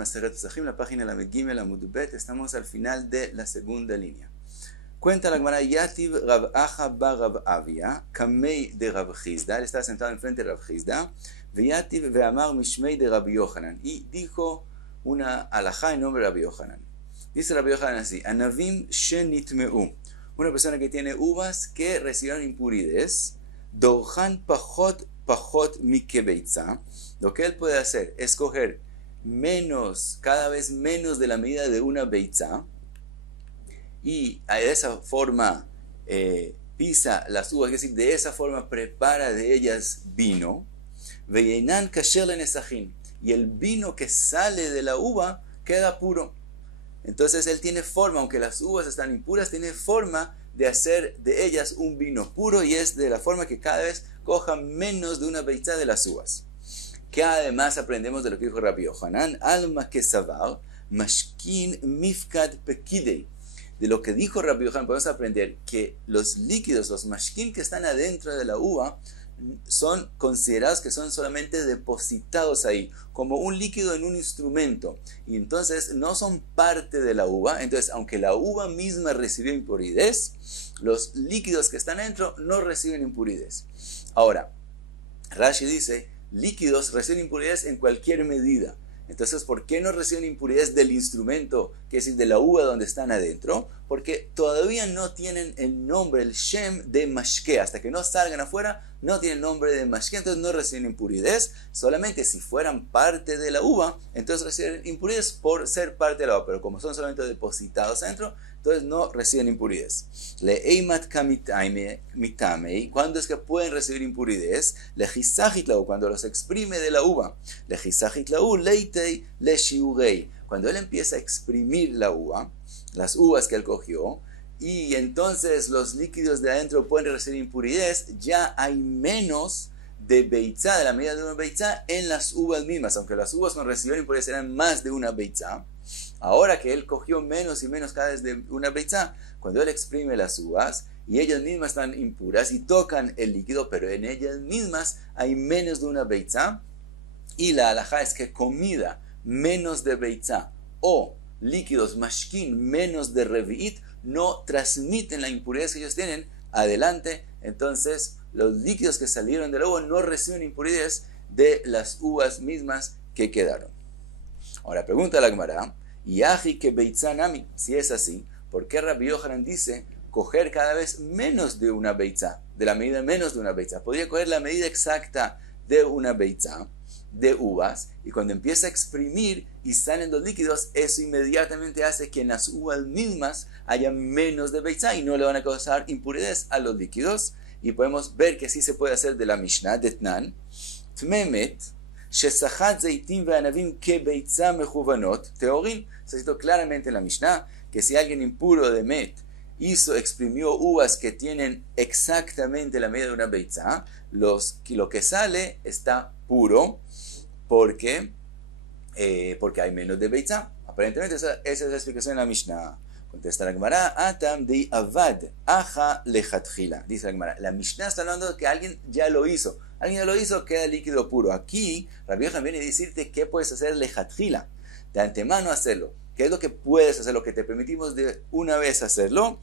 Maseret Pesachim, la página la Megimel Amudbet. Estamos al final de la segunda línea. Cuenta la Gemara, Yativ Rab Acha bar Rab Avia, Kamei de Rab Chizda. Él estaba sentado enfrente de Rab Chizda. Veyativ ve'amar mishmei de Rab Yochanan. Y dijo una alajá en nombre de Rab Yochanan. Dice Rab Yochanan así: Anavim shenitmeu. Una persona que tiene uvas que recibieron impuridades. Dorhan pachot mikebeitza. Lo que él puede hacer es coger menos, cada vez menos de la medida de una beitza, y de esa forma pisa las uvas, es decir, de esa forma prepara de ellas vino. Veyenan kasher lenesachin, y el vino que sale de la uva queda puro. Entonces él tiene forma, aunque las uvas están impuras, tiene forma de hacer de ellas un vino puro, y es de la forma que cada vez coja menos de una beitza de las uvas. Que además aprendemos de lo que dijo Rabbi Yochanan, alma que savar, mashkin mifkad pekidei. De lo que dijo Rabbi Yochanan podemos aprender que los líquidos, los mashkin que están adentro de la uva, son considerados que son solamente depositados ahí, como un líquido en un instrumento, y entonces no son parte de la uva. Entonces, aunque la uva misma recibió impurezas, los líquidos que están adentro no reciben impurezas. Ahora, Rashi dice, líquidos reciben impurezas en cualquier medida. Entonces, ¿por qué no reciben impurezas del instrumento, que es decir, de la uva donde están adentro? Porque todavía no tienen el nombre, el shem de mashke. Hasta que no salgan afuera, no tienen el nombre de mashke, entonces no reciben impurezas. Solamente si fueran parte de la uva, entonces reciben impurezas por ser parte de la uva. Pero como son solamente depositados adentro, entonces no reciben impurezas. Le'eimat kamitame, ¿cuándo es que pueden recibir impurezas? Lehisachitlau, cuando los exprime de la uva. Lehisachitlau leitei leshiurei, cuando él empieza a exprimir la uva, las uvas que él cogió, y entonces los líquidos de adentro pueden recibir impurezas, ya hay menos de beitza, de la medida de una beitza, en las uvas mismas. Aunque las uvas no recibieron impurezas, eran más de una beitza. Ahora que él cogió menos y menos cada vez de una beitza, cuando él exprime las uvas y ellas mismas están impuras y tocan el líquido, pero en ellas mismas hay menos de una beitza, y la halajá es que comida menos de beitza o líquidos mashkin menos de revi'it no transmiten la impureza que ellos tienen adelante. Entonces los líquidos que salieron de la uva no reciben impurezas de las uvas mismas que quedaron. Ahora pregunta la Gemara, Yahi que beitza nami, si es así, ¿por qué Rabbi Yochanan dice coger cada vez menos de una beitza, de la medida menos de una beitza? Podría coger la medida exacta de una beitza de uvas, y cuando empieza a exprimir y salen los líquidos, eso inmediatamente hace que en las uvas mismas haya menos de beitza y no le van a causar impurezas a los líquidos. Y podemos ver que así se puede hacer de la Mishnah de Tnan, Tmemet shesachat zeitim ve'anavim ke beitza mechuvanot teorim. Se citó claramente en la Mishnah que si alguien impuro de Met exprimió uvas que tienen exactamente la medida de una beitza, lo que sale está puro, porque hay menos de beitza. Aparentemente esa es la explicación en la Mishnah. Contesta la Gemara, Atam de avad, aja lechatchila. Dice la Gemara, la Mishnah está hablando de que alguien ya lo hizo. Alguien ya lo hizo, queda líquido puro. Aquí, Rabbi Yochanan viene a decirte qué puedes hacer lechatchila, de antemano hacerlo. ¿Qué es lo que puedes hacer? Lo que te permitimos de una vez hacerlo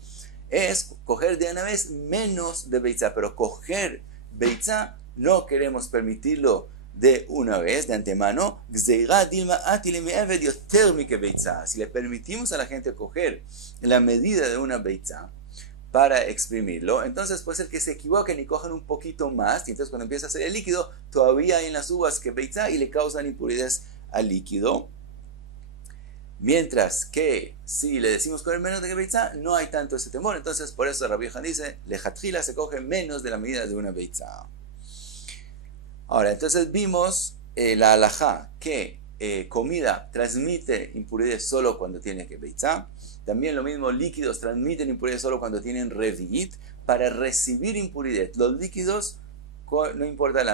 es coger de una vez menos de beitza, pero coger beitza no queremos permitirlo de una vez, de antemano. Si le permitimos a la gente coger la medida de una beitza para exprimirlo, entonces puede ser que se equivoquen y cojan un poquito más, y entonces cuando empieza a hacer el líquido, todavía hay en las uvas que beitza y le causan impurezas al líquido. Mientras que si le decimos coger menos de beitza, no hay tanto ese temor. Entonces por eso Rabbi Yochanan dice, lechatchila se coge menos de la medida de una beitza. Ahora, entonces vimos la halajá, que comida transmite impurezas solo cuando tiene que beitza. También lo mismo, líquidos transmiten impurezas solo cuando tienen revi'it. Para recibir impurezas, los líquidos, no importa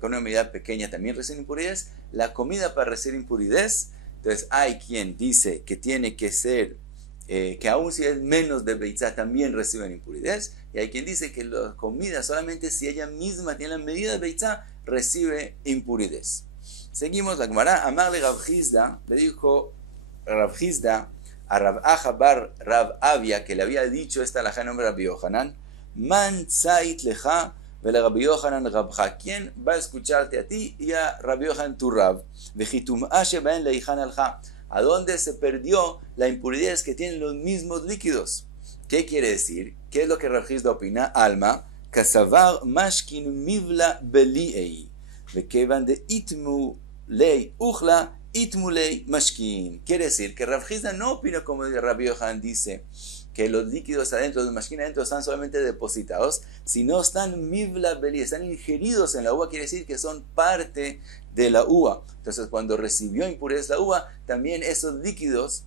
con una medida pequeña, también reciben impurezas. La comida para recibir impurezas, entonces hay quien dice que tiene que ser, que aún si es menos de beitza también reciben impurezas. Y hay quien dice que la comida solamente si ella misma tiene la medida de beitza recibe impurezas. Seguimos la Gemara. Amarle Rav Hizda, le dijo Rav Hizda a Rav Acha bar Rav Avia, que le había dicho esta alajá en nombre de Rabbi Yohanan, Man tzait lecha vele Rabbi Yohanan rabja. ¿Quién va a escucharte a ti y a Rabbi Yohanan tu Rab? Vejitum ashe ben leichan alja. ¿A dónde se perdió la impureza que tienen los mismos líquidos? ¿Qué quiere decir? ¿Qué es lo que Rav Hizda opina? Alma, kasavar mashkin mivla beliei. Vekevan de itmu lei uchla itmulei mashkin. Quiere decir que Rav Hizda no opina como Rabbi Yohanan dice, que los líquidos adentro, los mashkin adentro están solamente depositados, sino están mivla beli, están ingeridos en la uva, quiere decir que son parte de la uva. Entonces cuando recibió impureza la uva, también esos líquidos,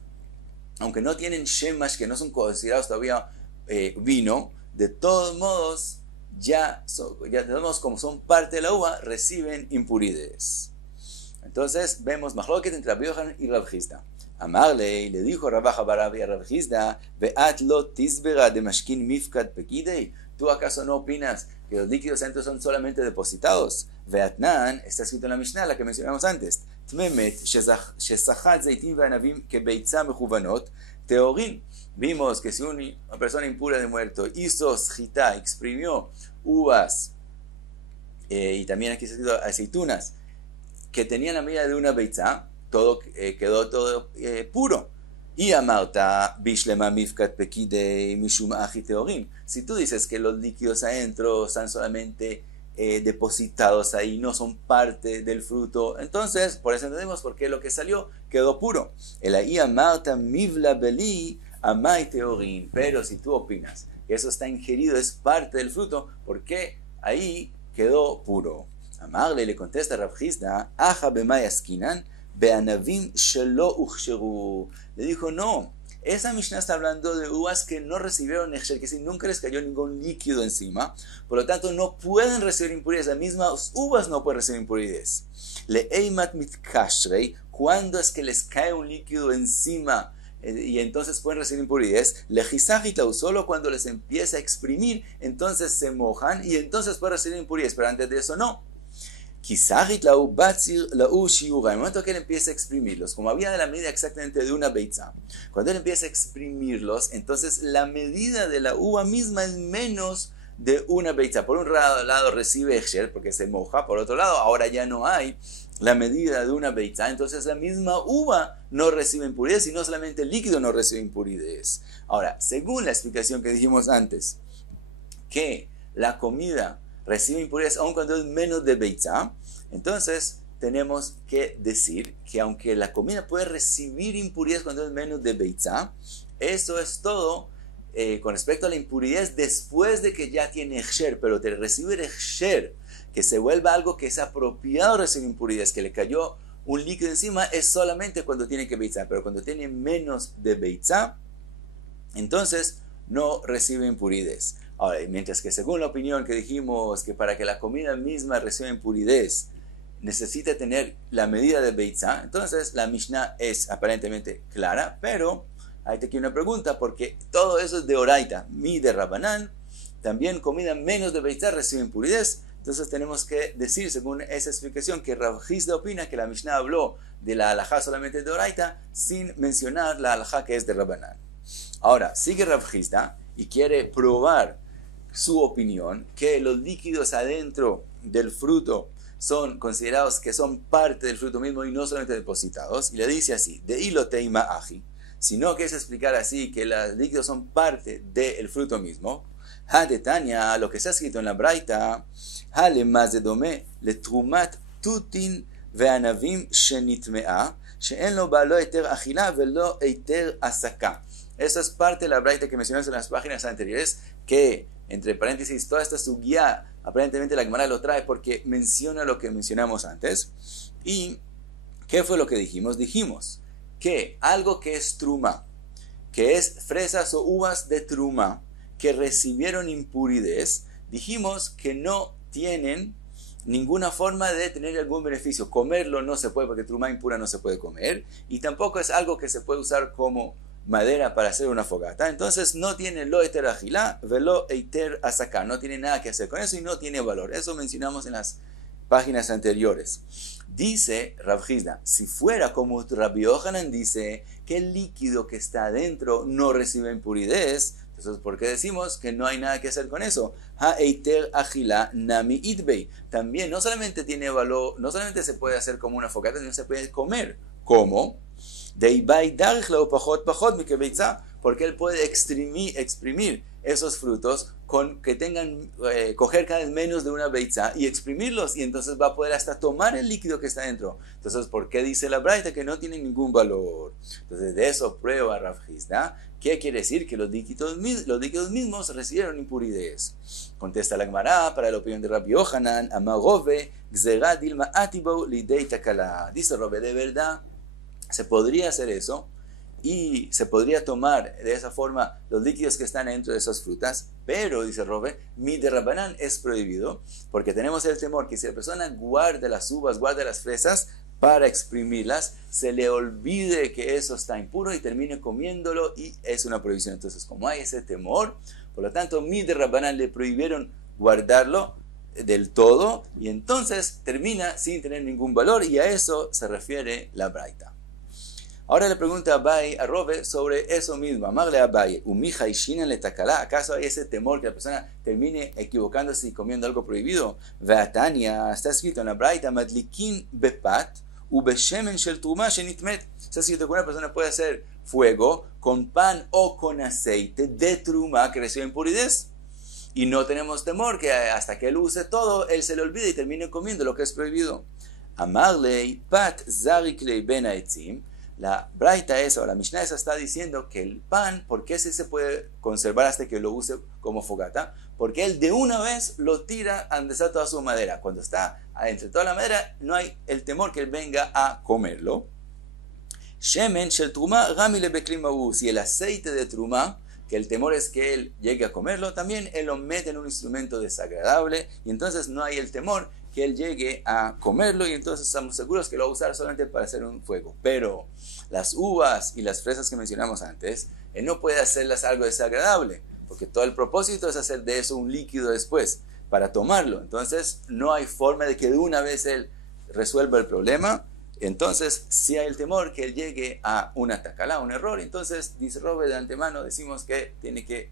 aunque no tienen shemash, que no son considerados todavía vino, de todos modos, ya de todos modos, como son parte de la uva, reciben impurezas. Entonces vemos mahloket entre Rabbi Yohanan y Rav Hizda. Amarle, le dijo Rav Acha bar Avia a Rav Hizda, ve'at lo tisbera de mashkin mifkat pekidei. ¿Tú acaso no opinas que los líquidos adentro son solamente depositados? Ve'atnan, está escrito en la Mishnah, la que mencionamos antes. Tmemet, shesachat zeitim ve'anavim kebeitza mechuvanot, teorin. Vimos que si una persona impura de muerto hizo shita, exprimió uvas, y también aquí está escrito aceitunas, que tenían la medida de una beitza, todo quedó todo puro. Y amarta bishlema mifkat pekide mishum achi teorim. Si tú dices que los líquidos adentro están solamente depositados ahí, no son parte del fruto, entonces por eso entendemos por qué lo que salió quedó puro. El ahí amarta mivla beli amai teorim. Pero si tú opinas que eso está ingerido, es parte del fruto, ¿por qué ahí quedó puro? Amarle, le contesta Rav Hizda, aja bemay askinan beanavim shelo uchsheru. Le dijo, no, esa Mishnah está hablando de uvas que no recibieron hechsher, que si nunca les cayó ningún líquido encima, por lo tanto no pueden recibir impurezas. Las mismas uvas no pueden recibir impurezas. Le eimat mitkashrei, cuando es que les cae un líquido encima y entonces pueden recibir impurezas, legisagitau, solo cuando les empieza a exprimir, entonces se mojan y entonces pueden recibir impurezas, pero antes de eso no. En el momento que él empieza a exprimirlos, como había la medida exactamente de una beitza, cuando él empieza a exprimirlos, entonces la medida de la uva misma es menos de una beitza. Por un lado recibe hechsher porque se moja, por otro lado ahora ya no hay la medida de una beitza, entonces la misma uva no recibe impurezas y no solamente el líquido no recibe impurezas. Ahora, según la explicación que dijimos antes, que la comida recibe impurezas aun cuando es menos de beitza, entonces tenemos que decir que aunque la comida puede recibir impurezas cuando es menos de beitza, eso es todo con respecto a la impurez después de que ya tiene hechsher, pero de recibir hechsher, que se vuelva algo que es apropiado recibir impurezas, que le cayó un líquido encima, es solamente cuando tiene que beitza, pero cuando tiene menos de beitza, entonces no recibe impurezas. Ahora, mientras que según la opinión que dijimos que para que la comida misma reciba impurezas necesita tener la medida de beitza, entonces la Mishnah es aparentemente clara, pero ahí te quiero una pregunta, porque todo eso es de oraita, mi de Rabanán, también comida menos de beitza recibe impurezas, entonces tenemos que decir según esa explicación que Rav Hizda opina que la Mishnah habló de la halajá solamente de oraita sin mencionar la halajá que es de Rabanán. Ahora, sigue Rav Hizda y quiere probar su opinión, que los líquidos adentro del fruto son considerados que son parte del fruto mismo y no solamente depositados, y le dice así, de hilo teima aji, si no quieres explicar así que los líquidos son parte del fruto mismo, ha de Tanya, lo que está escrito en la Braita, ha le más de dome, le trumat tutin ve'anavim shenitmea, she'en lo balo eter achila velo eter asaka. Eso es parte de la Braita que mencionamos en las páginas anteriores, que entre paréntesis, toda esta sugya, aparentemente la Gemara lo trae porque menciona lo que mencionamos antes. ¿Y qué fue lo que dijimos? Dijimos que algo que es truma, que es fresas o uvas de truma, que recibieron impurezas, dijimos que no tienen ninguna forma de tener algún beneficio. Comerlo no se puede porque truma impura no se puede comer, y tampoco es algo que se puede usar como madera para hacer una fogata, entonces no tiene lo eter agilá, velo eiter asaka, no tiene nada que hacer con eso y no tiene valor. Eso mencionamos en las páginas anteriores. Dice Rav Hizda, si fuera como Rabbi Yohanan dice que el líquido que está adentro no recibe impurezas, entonces ¿por qué decimos que no hay nada que hacer con eso? Ha-eiter achila nami itbei. También no solamente tiene valor, no solamente se puede hacer como una focata, sino se puede comer. ¿Cómo? Porque él puede exprimir esos frutos que tengan, coger cada vez menos de una beitzá y exprimirlos, y entonces va a poder hasta tomar el líquido que está dentro. Entonces, ¿por qué dice la braita que no tiene ningún valor? Entonces, de eso prueba Rav Hizda. ¿Qué quiere decir? Que los líquidos mismos recibieron impurezas. Contesta la Gemara para la opinión de Rabbi Yohanan, Amagove, Gzerah dilma atibo lidei takala. Dice Robe, de verdad, se podría hacer eso y se podría tomar de esa forma los líquidos que están dentro de esas frutas, pero, dice Robe, mi de Rabbanán es prohibido, porque tenemos el temor que si la persona guarda las uvas, guarda las fresas para exprimirlas, se le olvide que eso está impuro y termine comiéndolo, y es una prohibición. Entonces, como hay ese temor, por lo tanto, mi de Rabbanán le prohibieron guardarlo del todo, y entonces termina sin tener ningún valor, y a eso se refiere la braita. Ahora le pregunta a Abai, a Robe, sobre eso mismo. Amarle a Abai, umija y shina le takala. ¿Acaso hay ese temor que la persona termine equivocándose y comiendo algo prohibido? Veatania, está escrito en la braita, madlikin bepat ubeshemen shel truma shenitmet. Está escrito que una persona puede hacer fuego con pan o con aceite de truma que recibe impurezas. Y no tenemos temor que hasta que él use todo, él se le olvide y termine comiendo lo que es prohibido. Amarle pat zariklei ben haetzim. La braita esa o la Mishnah esa está diciendo que el pan, ¿por qué se puede conservar hasta que lo use como fogata? Porque él de una vez lo tira a donde está toda su madera. Cuando está entre toda la madera, no hay el temor que él venga a comerlo. Shemen shel truma rami le beklim ma'us. Y el aceite de truma, que el temor es que él llegue a comerlo, también él lo mete en un instrumento desagradable, y entonces no hay el temor que él llegue a comerlo, y entonces estamos seguros que lo va a usar solamente para hacer un fuego. Pero las uvas y las fresas que mencionamos antes, él no puede hacerlas algo desagradable, porque todo el propósito es hacer de eso un líquido después, para tomarlo. Entonces no hay forma de que de una vez él resuelva el problema. Entonces si hay el temor que él llegue a una tacalá, un error. Entonces, dice Robe, de antemano decimos que tiene que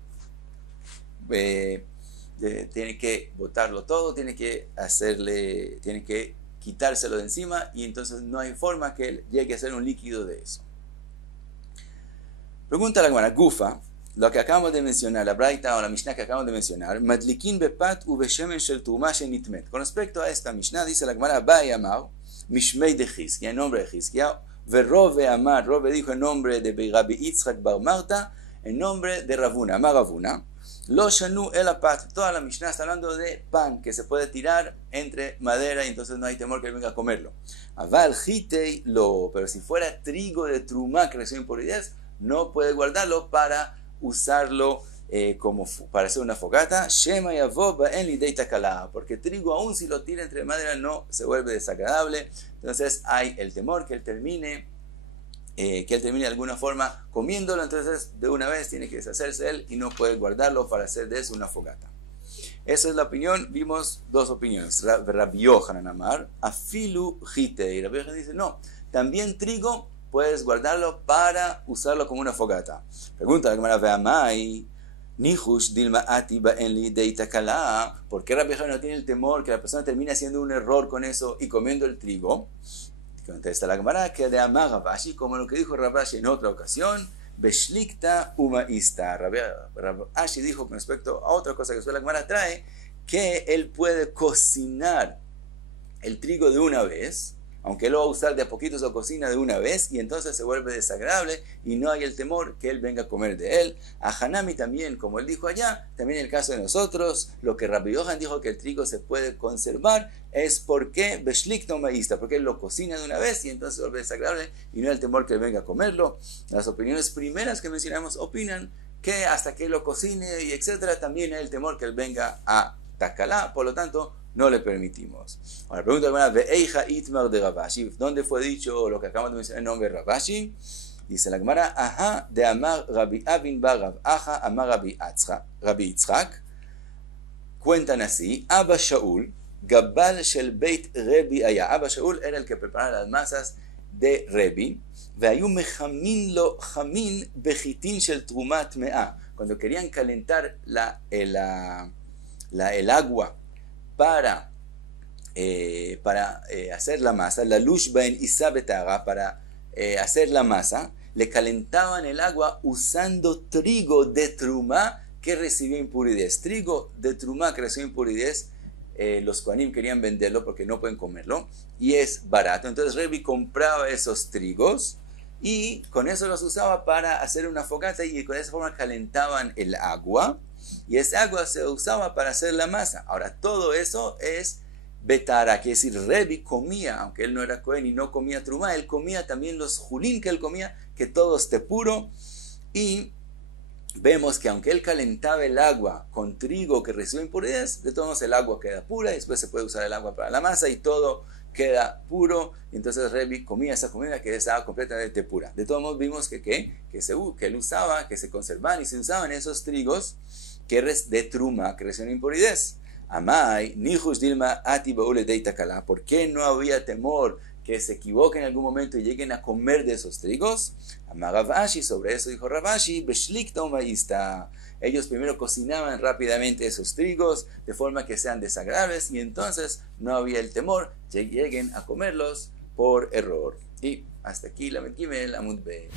botarlo todo, tiene que quitárselo de encima, y entonces no hay forma que él llegue a hacer un líquido de eso. Pregunta la Gemara, Gufa, lo que acabamos de mencionar, la braita o la Mishnah que acabamos de mencionar, madlikin bepat ubeshemen shel truma shenitmet. Con respecto a esta Mishnah, dice la Gemara, Abai amar mishmei de Hizkia, en nombre de Hizkia, verove amar, Robe dijo en nombre de Rabbi Yitzchak bar Marta, en nombre de Ravuna, amar Ravuna. Lo shanu el apat. Toda la Mishnah está hablando de pan que se puede tirar entre madera y entonces no hay temor que él venga a comerlo. Aval hitei lo, pero si fuera trigo de truma que recibe impurezas, no puede guardarlo para usarlo para hacer una fogata. Shema yavoba en lidei takala, porque trigo aún si lo tira entre madera no se vuelve desagradable. Entonces hay el temor que él termine de alguna forma comiéndolo, entonces de una vez tiene que deshacerse él y no puede guardarlo para hacer de eso una fogata. Esa es la opinión. Vimos dos opiniones. Rabbi Yohanan amar afilu hitei, y Rabbi Yohanan dice no, también trigo puedes guardarlo para usarlo como una fogata. Pregunta la Gemara, veamai nihush dilma atiba en li dei takala, ¿por qué Rabbi Yohanan no tiene el temor que la persona termine haciendo un error con eso y comiendo el trigo? Contesta la Gemara que de amar Rabashi, como lo que dijo Rabashi en otra ocasión, Beshlikta umaista. Rabashi dijo con respecto a otra cosa que la Gemara trae, que él puede cocinar el trigo de una vez, aunque él lo va a usar de a poquitos, lo cocina de una vez y entonces se vuelve desagradable y no hay el temor que él venga a comer de él. A Hanami también, como él dijo allá, también en el caso de nosotros, lo que Rabbi Yohanan dijo que el trigo se puede conservar es porque Beshlikta umaista, porque él lo cocina de una vez y entonces se vuelve desagradable y no hay el temor que él venga a comerlo. Las opiniones primeras que mencionamos opinan que hasta que él lo cocine y etcétera, también hay el temor que él venga a takalá, por lo tanto no le permitimos. Ahora pregunta la Gemara, Ve'eija itmar de Rabashi, ¿dónde fue dicho lo que acabamos de mencionar en nombre de Rabashi? Dice la Gemara, ajá, de amar Rabbi Avin bar Rav Acha, amar Rabbi Yitzchak. Cuentan así, Abba Shaul, Gabal Shel Beit Rebi Aya. Abba Shaul era el que preparaba las masas de Rebi. Veayu mechamin lo chamin bechitin shel trumat mea. Cuando querían calentar el agua para hacer la masa, la lush baen isa betara, para hacer la masa, le calentaban el agua usando trigo de trumá que recibió impurezas. Trigo de trumá que recibió impurezas, los kohanim querían venderlo porque no pueden comerlo y es barato. Entonces Rebi compraba esos trigos y con eso los usaba para hacer una fogata y con esa forma calentaban el agua y esa agua se usaba para hacer la masa. Ahora todo eso es betara, quiere decir Rebi comía, aunque él no era kohen y no comía trumá, él comía también los julín que él comía, que todo esté puro. Y vemos que aunque él calentaba el agua con trigo que recibe impurezas, de todos modos el agua queda pura y después se puede usar el agua para la masa y todo queda puro. Y entonces Rebi comía esa comida que estaba completamente pura. De todos modos vimos que él usaba, que se conservaban y se usaban esos trigos que de truma que reciben impurezas. Amai, nihush dilma ati baule deitakala. ¿Por qué no había temor que se equivoquen en algún momento y lleguen a comer de esos trigos? Amagavashi, sobre eso dijo Ravashi, beshlikta umaista. Ellos primero cocinaban rápidamente esos trigos de forma que sean desagradables y entonces no había el temor que lleguen a comerlos por error. Y hasta aquí la Amud Gimel, Amud Be.